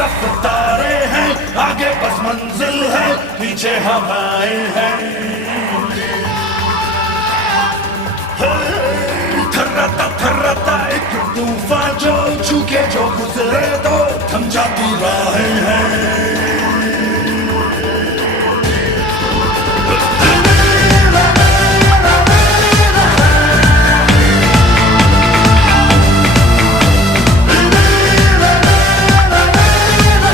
रफ्तारे हैं, आगे बस मंजिल है, पीछे हवाएं हैं। थर्राता एक तूफान जो छूके जो गुजरे तो थम जाती राहें हैं।